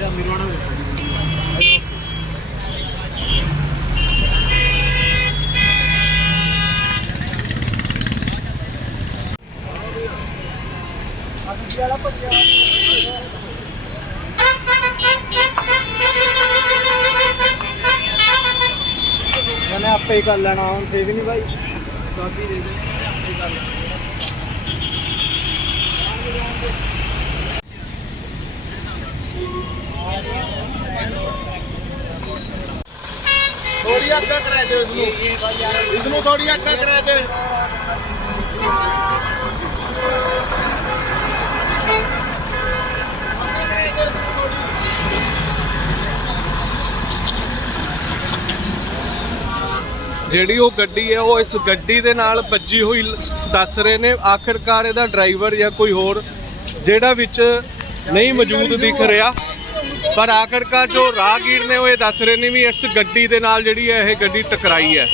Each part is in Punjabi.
ਵੈਸੇ ਅਮੀਰ ਵਾਲਾ ਵੀ ਰੱਖੋ ਮੈਨੇ ਆਪੇ ਹੀ ਕਰ ਲੈਣਾ ਹੁਣ ਤੇ ਵੀ ਨਹੀਂ ਭਾਈ ਕਾਫੀ ਦੇ ਦੇ ਆਪੇ ਕਰ ਲੈਣਾ ਥੋੜੀ ਅੱਗਾ ਕਰਾ ਦਿਓ ਇਸ ਨੂੰ। ਇਸ ਨੂੰ ਥੋੜੀ ਅੱਗਾ ਕਰਾ ਦਿਓ। ਜਿਹੜੀ ਉਹ ਗੱਡੀ ਹੈ, ਉਹ ਇਸ ਗੱਡੀ ਦੇ ਨਾਲ ਵੱਜੀ ਹੋਈ ਦੱਸ ਰਹੇ ਨੇ, ਆਖਿਰਕਾਰ ਇਹਦਾ ਡਰਾਈਵਰ ਜਾਂ ਕੋਈ ਹੋਰ ਜਿਹੜਾ ਵਿੱਚ ਨਹੀਂ ਮੌਜੂਦ ਦਿਖ ਰਿਹਾ। ਪਰ ਆਖਿਰਕਾਰ ਜੋ ਰਾਹਗੀਰ ਨੇ ਉਹ ਇਹ ਦੱਸ ਰਹੇ ਨੇ ਵੀ ਇਸ ਗੱਡੀ ਦੇ ਨਾਲ ਜਿਹੜੀ ਹੈ ਇਹ ਗੱਡੀ ਟਕਰਾਈ ਹੈ।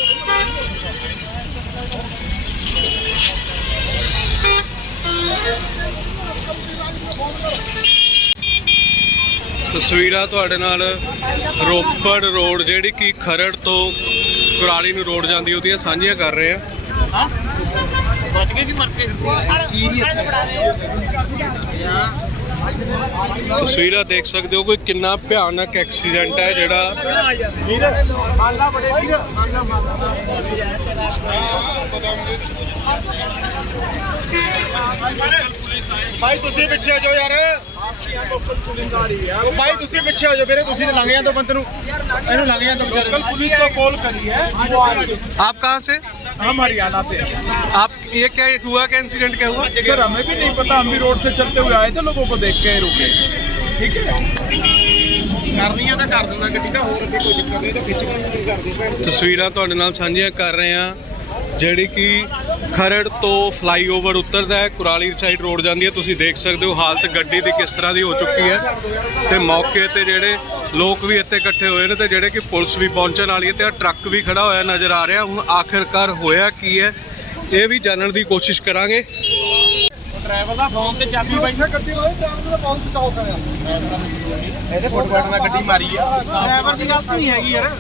ਤਸਵੀਰਾਂ ਤੁਹਾਡੇ ਨਾਲ ਰੋਪੜ ਰੋਡ ਜਿਹੜੀ ਕਿ ਖਰੜ ਤੋਂ ਕੁਰਾਲੀ ਨੂੰ ਰੋਡ ਜਾਂਦੀ ਉਹਦੀਆਂ ਸਾਂਝੀਆਂ ਕਰ ਰਹੇ ਆ ਤਸਵੀਰਾਂ ਦੇਖ ਸਕਦੇ ਹੋ ਕੋਈ ਕਿੰਨਾ ਭਿਆਨਕ ਐਕਸੀਡੈਂਟ ਹੈ ਜਿਹੜਾ ਮਾਲਾ ਬੜੇ ਵੀਰ ਮਾਲਾ ਮਾਲਾ ਭਾਈ ਤੁਸੀਂ ਪਿੱਛੇ ਹੋ ਜਾਓ ਯਾਰ ਉਹ ਭਾਈ ਤੁਸੀਂ ਪਿੱਛੇ ਹੋ ਜਾਓ ਵੀਰੇ ਤੁਸੀਂ ਤਾਂ ਲੰਘ ਜਾਂਦੇ ਹੋ ਬੰਦੇ ਨੂੰ ਇਹਨੂੰ ਲੰਘ ਜਾਂਦੇ ਵਿਚਾਰੇ ਨੂੰ पुलिस को कॉल करी है वो आ रही है आप कहाँ से हम हरियाणा से आप ये क्या हुआ क्या इंसिडेंट क्या हुआ सर हमें भी नहीं पता हम भी रोड से चलते हुए आए थे लोगों को देख के रुके ठीक है ਕਰਨੀ ਆ ਤਾਂ ਕਰ ਦਿੰਦਾ ਗੱਡੀ ਦਾ ਹੋਰ ਅੱਗੇ ਕੋਈ ਦਿੱਕਤ ਨਹੀਂ ਤਾਂ ਖਿੱਚ ਕੇ ਨਹੀਂ ਕਰਦੇ ਭੈਣ ਤਸਵੀਰਾਂ ਤੁਹਾਡੇ ਨਾਲ ਸਾਂਝੀਆਂ ਕਰ ਰਹੇ ਹਾਂ ਜਿਹੜੀ ਕਿ ਖਰੜ ਤੋਂ ਫਲਾਈਓਵਰ ਉਤਰਦਾ ਹੈ ਕੁਰਾਲੀ ਸਾਈਡ ਰੋਡ ਜਾਂਦੀ ਹੈ ਤੁਸੀਂ ਦੇਖ ਸਕਦੇ ਹੋ ਹਾਲਤ ਗੱਡੀ ਦੀ ਕਿਸ ਤਰ੍ਹਾਂ ਦੀ ਹੋ ਚੁੱਕੀ ਹੈ। ਤੇ ਮੌਕੇ ਤੇ ਜਿਹੜੇ ਲੋਕ ਵੀ ਇੱਥੇ ਇਕੱਠੇ ਹੋਏ ਨੇ ਤੇ ਜਿਹੜੇ ਕਿ ਪੁਲਿਸ ਵੀ ਪਹੁੰਚਣ ਵਾਲੀ ਹੈ ਤੇ ਆ ਟਰੱਕ ਵੀ ਖੜਾ ਹੋਇਆ ਨਜ਼ਰ ਆ ਰਿਹਾ। ਹੁਣ ਆਖਿਰਕਾਰ ਹੋਇਆ ਕੀ ਹੈ ਇਹ ਵੀ ਜਾਣਨ ਦੀ ਕੋਸ਼ਿਸ਼ ਕਰਾਂਗੇ। ਡਰਾਈਵਰ ਦਾ ਫੋਨ ਤੇ ਚਾਬੀ ਬਾਈ ਗੱਡੀ ਵਾਲੇ ਡਰਾਈਵਰ ਦਾ ਬਹੁਤ ਬਚਾਓ ਕਰਿਆ। ਇਹਨੇ ਫੁੱਟਪਾਥ ਨਾਲ ਗੱਡੀ ਮਾਰੀ ਆ। ਡਰਾਈਵਰ ਦੀ ਗਲਤੀ ਨਹੀਂ ਹੈਗੀ ਯਾਰ।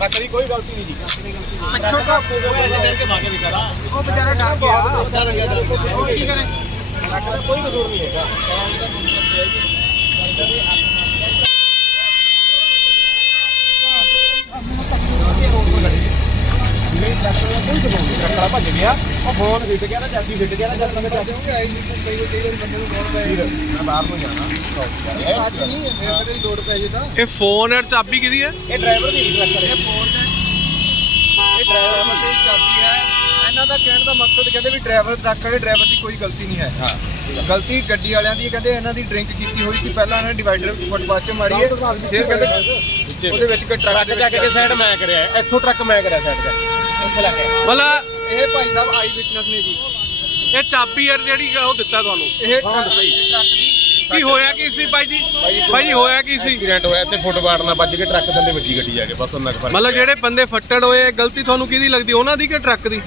ਟਰੱਕ ਦੀ ਕੋਈ ਗਲਤੀ ਨਹੀਂ ਜੀ। ਪਿੱਛੋਂ ਤਾਂ ਕੋਈ ਜਿੱਦਣ ਕੇ ਭਾਗੇ ਵਿਚਾਰਾ ਉਹ ਵਿਚਾਰਾ ਡਰ ਗਿਆ। ਪਤਾ ਕੀ ਕਰੇ ਟਰੱਕ ਦਾ ਕੋਈ ਕਸੂਰ ਨਹੀਂ ਹੈਗਾ। ਟਰੱਕ ਭੱਜ ਗਿਆ ਉਹ ਫੋਨ ਫਿੱਟ ਗਿਆ ਨਾ ਚਾਬੀ ਫਿੱਟ ਗਿਆ ਨਾ ਜਦ ਤੱਕ ਚਾਬੀ ਹੋ ਗਿਆ ਕਈ ਵਾਰ ਕਈ ਵਾਰ ਬੰਦੇ ਨੂੰ ਫੋਨ ਪੈ ਮੈਂ ਬਾਹਰ ਨੂੰ ਜਾਣਾ ਅੱਜ ਨਹੀਂ ਫਿਰ ਕਦੇ ਲੋਡ ਪੈ ਜੇ ਤਾਂ ਇਹ ਫੋਨ ਔਰ ਚਾਬੀ ਕਿਹਦੀ ਹੈ? ਇਹ ਡਰਾਈਵਰ ਦੀ ਟਰੱਕ ਕਰੇ ਇਹ ਫੋਨ ਤੇ ਇਹ ਡਰਾਈਵਰ ਦੀ ਚਾਬੀ ਹੈ। ਇਹਨਾਂ ਦਾ ਕਹਿਣ ਦਾ ਮਕਸਦ ਕਹਿੰਦੇ ਵੀ ਡਰਾਈਵਰ ਟਰੱਕ ਵਾਲੇ ਡਰਾਈਵਰ ਦੀ ਕੋਈ ਗਲਤੀ ਨਹੀਂ ਹੈ। ਹਾਂ। ਗਲਤੀ ਗੱਡੀ ਵਾਲਿਆਂ ਦੀ ਕਹਿੰਦੇ ਇਹਨਾਂ ਦੀ ਡਰਿੰਕ ਕੀਤੀ ਹੋਈ ਸੀ। ਪਹਿਲਾਂ ਇਹਨਾਂ ਨੇ ਡਿਵਾਈਡਰ ਫੁੱਟਪਾਥ 'ਚ ਮਾਰੀ ਹੈ। ਫਿਰ ਕਹਿੰਦੇ ਉਹਦੇ ਵਿੱਚ ਕੋਈ ਟਰੱਕ ਦੇ ਵਿੱਚ ਸਾਈਡ ਮੈਂ ਕਰਿਆ। ਇੱਥੋਂ ਟਰੱਕ ਮੈਂ ਕਰਿਆ ਸਾਈਡ ਤੇ ਇੱਥੇ ਲੱਗ ਗਿਆ ਮਤਲਬ ਇਹ ਭਾਈ ਸਾਹਿਬ ਆਈ ਵਿਟਨੈਸ ਨੇ ਜੀ। ਇਹ ਚਾਬੀ ਯਾਰ ਜਿਹੜੀ ਉਹ ਦਿੱਤਾ ਤੁਹਾਨੂੰ? ਇਹ ਟਰੱਕ ਕੀ ਹੋਇਆ ਕੀ ਸੀ ਬਾਈ ਜੀ? ਬਾਈ ਜੀ ਹੋਇਆ ਕੀ ਸੀ? ਐਕਸੀਡੈਂਟ ਹੋਇਆ ਤੇ ਫੁੱਟਬਾਟ ਨਾਲ ਵੱਜ ਕੇ ਟਰੱਕ ਥੱਲੇ ਵੱਜੀ ਗੱਡੀ ਜਾ ਕੇ ਬਸ ਉਹਨਾਂ ਦਾ ਮਤਲਬ ਜਿਹੜੇ ਬੰਦੇ ਫੱਟੜ ਹੋਏ ਇਹ ਗਲਤੀ ਤੁਹਾਨੂੰ ਕਿਹਦੀ ਲੱਗਦੀ? ਉਹਨਾਂ ਦੀ ਕਿ ਟਰੱਕ ਦੀ?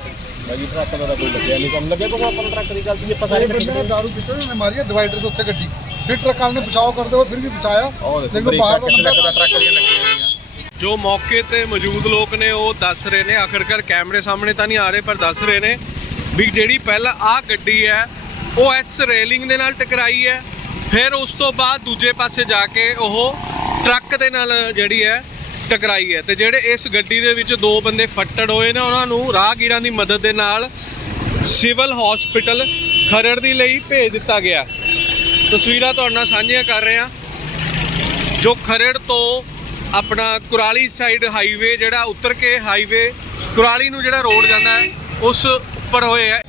ਭਾਜੀ ਟਰੱਕ ਦਾ ਤਾਂ ਕੋਈ ਲੱਗਿਆ ਨਹੀਂ ਕੰਮ। ਲੱਗਿਆ ਕੋਈ ਆਪਾਂ ਨੂੰ ਟਰੱਕ ਦੀ ਗਲਤੀ? ਹੈ ਪਤਾ ਇਹ ਬੰਦੇ ਨੇ ਦਾਰੂ ਪੀਤੀ ਉਹਨੇ ਮਾਰੀ ਹੈ ਡਿਵਾਈਡਰ ਦੇ ਉੱਤੇ ਗੱਡੀ। ਫਿਰ ਟਰੱਕ ਵਾਲੇ ਨੇ ਬਚਾਓ ਕਰਦੇ ਹੋਏ ਫਿਰ ਵੀ ਬਚਾਇਆ। ਦੇਖੋ ਬਾਹਰ ਟਰੱਕ ਦਾ ਟਰੱਕ ਦੀਆਂ ਲੱਗੀਆਂ ਹੋਈਆਂ। ਜੋ ਮੌਕੇ ਤੇ ਮੌਜੂਦ ਲੋਕ ਨੇ, ਉਹ ਦੱਸ ਰਹੇ ਨੇ। ਆਖਰਕਾਰ ਕੈਮਰੇ ਸਾਹਮਣੇ ਤਾਂ ਨਹੀਂ ਆ ਰਹੇ, ਪਰ ਦੱਸ ਰਹੇ ਨੇ ਵੀ ਜਿਹੜੀ ਪਹਿਲਾਂ ਆ ਗੱਡੀ ਹੈ, ਉਹ ਐਸ ਰੇਲਿੰਗ ਦੇ ਨਾਲ ਟਕਰਾਈ ਹੈ। ਫਿਰ ਉਸ ਤੋਂ ਬਾਅਦ ਦੂਜੇ ਪਾਸੇ ਜਾ ਕੇ ਉਹ ਟਰੱਕ ਦੇ ਨਾਲ ਜਿਹੜੀ ਹੈ, ਟਕਰਾਈ ਹੈ। ਤੇ ਜਿਹੜੇ ਇਸ ਗੱਡੀ ਦੇ ਵਿੱਚ ਦੋ ਬੰਦੇ ਫੱਟੜ ਹੋਏ ਨੇ, ਉਹਨਾਂ ਨੂੰ ਰਾਹਗੀਰਾਂ ਦੀ ਮਦਦ ਦੇ ਨਾਲ ਸਿਵਲ ਹਸਪੀਟਲ ਖਰੜ ਦੀ ਲਈ ਭੇਜ ਦਿੱਤਾ ਗਿਆ। ਤਸਵੀਰਾਂ ਤੁਹਾਡੇ ਨਾਲ ਸਾਂਝੀਆਂ ਕਰ ਰਹੇ ਹਾਂ। ਜੋ ਖਰੜ ਤੋਂ ਆਪਣਾ ਕੁਰਾਲੀ ਸਾਈਡ ਹਾਈਵੇ ਜਿਹੜਾ ਉਤਰ ਕੇ ਹਾਈਵੇ ਕੁਰਾਲੀ ਨੂੰ ਜਿਹੜਾ ਰੋਡ ਜਾਂਦਾ ਹੈ ਉਸ ਉੱਪਰ ਹੋਏ ਹੈ।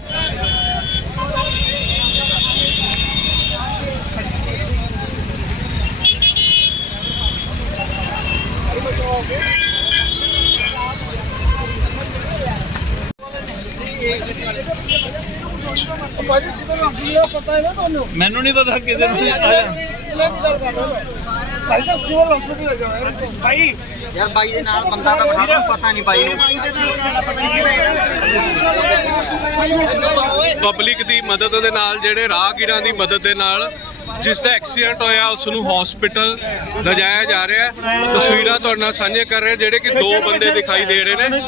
ਭਾਜੀ ਸਿਵਲ ਹਸਪੀਟਲ ਦਾ ਪਤਾ ਹੈ ਨਾ ਤੁਹਾਨੂੰ? ਮੈਨੂੰ ਨਹੀਂ ਪਤਾ ਕਿਤੇ ਨੂੰ ਆਇਆ ਭਾਈ ਸਾਹਿਬ ਸਿਵਲ ਹਸਪੀਟਲ ਲੈ ਜਾਓ ਯਾਰ। ਭਾਈ। ਯਾਰ ਬਾਈ ਦੇ ਨਾਲ ਬੰਦਾ ਤਾਂ ਖੜਾ ਪਤਾ ਨਹੀਂ ਬਾਈ ਨੂੰ। ਪਬਲਿਕ ਦੀ ਮਦਦ ਦੇ ਨਾਲ ਜਿਹੜੇ ਰਾਹਗੀਰਾਂ ਦੀ ਮਦਦ ਦੇ ਨਾਲ ਜਿਸ ਦਾ ਐਕਸੀਡੈਂਟ ਹੋਇਆ ਉਸ ਨੂੰ ਹਸਪੀਟਲ ਲਿਜਾਇਆ ਜਾ ਰਿਹਾ। ਹੈ ਤਸਵੀਰਾਂ ਤੁਹਾਡੇ ਨਾਲ ਸਾਂਝੀਆਂ ਕਰ ਰਹੇ ਜਿਹੜੇ ਕਿ ਦੋ ਬੰਦੇ ਦਿਖਾਈ ਦੇ ਰਹੇ ਨੇ।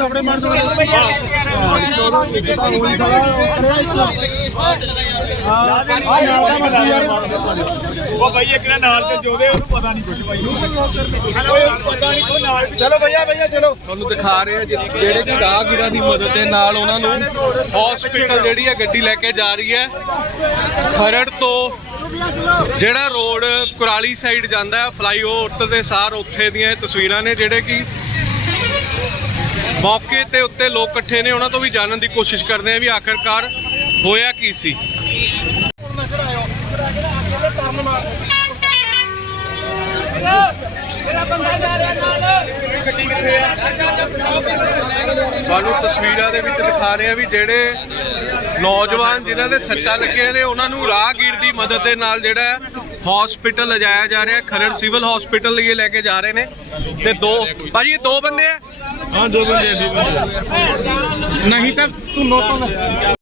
ਉਹ ਭਾਈ ਇੱਕ ਨੇ ਨਾਲ ਤੇ ਜੋਦੇ ਉਹਨੂੰ ਪਤਾ ਨਹੀਂ ਕੁਝ ਭਾਈ ਪਤਾ ਨਹੀਂ ਉਹ ਨਾਲ ਚਲੋ ਭਈਆ ਭਈਆ, ਚਲੋ। ਤੁਹਾਨੂੰ ਦਿਖਾ ਰਹੇ ਆ ਜਿਹੜੇ ਕਿ ਰਾਹਗੀਰਾਂ ਦੀ ਮਦਦ ਦੇ ਨਾਲ ਉਹਨਾਂ ਨੂੰ ਹਸਪੀਟਲ ਜਿਹੜੀ ਹੈ, ਗੱਡੀ ਲੈ ਕੇ ਜਾ ਰਹੀ ਹੈ। ਖਰੜ ਤੋਂ ਜਿਹੜਾ ਰੋਡ ਕੁਰਾਲੀ ਸਾਈਡ ਜਾਂਦਾ ਹੈ, ਫਲਾਈਓਵਰ ਤੇ ਸਾਰ ਉੱਥੇ ਦੀਆਂ ਤਸਵੀਰਾਂ ਨੇ, ਜਿਹੜੇ ਕਿ ਮੌਕੇ ਤੇ ਉੱਤੇ ਲੋਕ ਇਕੱਠੇ ਨੇ। ਉਹਨਾਂ ਤੋਂ ਵੀ ਜਾਣਨ ਦੀ ਕੋਸ਼ਿਸ਼ ਕਰਦੇ ਆ ਵੀ ਆਖਰਕਾਰ ਹੋਇਆ ਕੀ ਸੀ। ਤੁਹਾਨੂੰ ਤਸਵੀਰਾਂ ਦੇ ਵਿੱਚ ਦਿਖਾ ਰਹੇ ਆ ਵੀ ਜਿਹੜੇ ਨੌਜਵਾਨ ਜਿਨ੍ਹਾਂ ਦੇ ਸੱਟਾਂ ਲੱਗੀਆਂ ਨੇ ਉਹਨਾਂ ਨੂੰ ਰਾਹਗੀਰ ਦੀ ਮਦਦ ਦੇ ਨਾਲ ਜਿਹੜਾ ਹਸਪੀਟਲ ਲਿਜਾਇਆ ਜਾ ਰਿਹਾ। ਖਰੜ ਸਿਵਲ ਹਸਪੀਟਲ ਲਈ ਲੈ ਕੇ ਜਾ ਰਹੇ ਨੇ। ਤੇ ਦੋ ਭਾਜੀ ਇਹ ਦੋ ਬੰਦੇ ਆ? ਹਾਂ ਦੋ ਬੰਦੇ ਦੋ ਬੰਦੇ ਨਹੀਂ ਤਾਂ ਤੂੰ ਨੋਟਾਂ